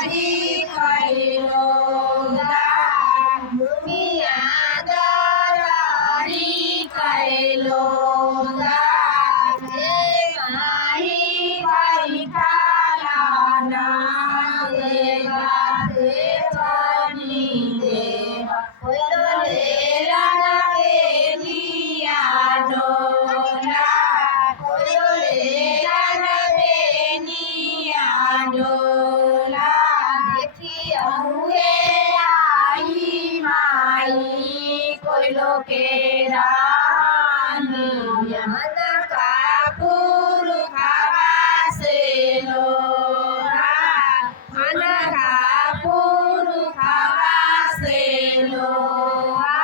कैलो मुनिया दरारी कैलो जे माही बैठालाना देवा देवनी देवा बोलो लेलाना बेनिया डोला बोलो लेलाना बेनिया डोला देखी अहुए आई माई कोयलो के रानी मन का पुरखावा से लोहा मन का पुरखावा से लोहा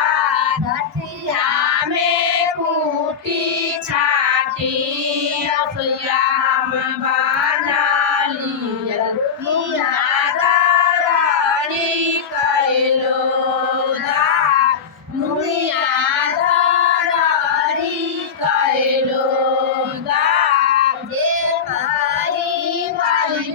धठिया में कूटी छाटी रसोईया हम बना लिया मुनिया दरारी कैलो मुनिया दरारी कैलो जे माही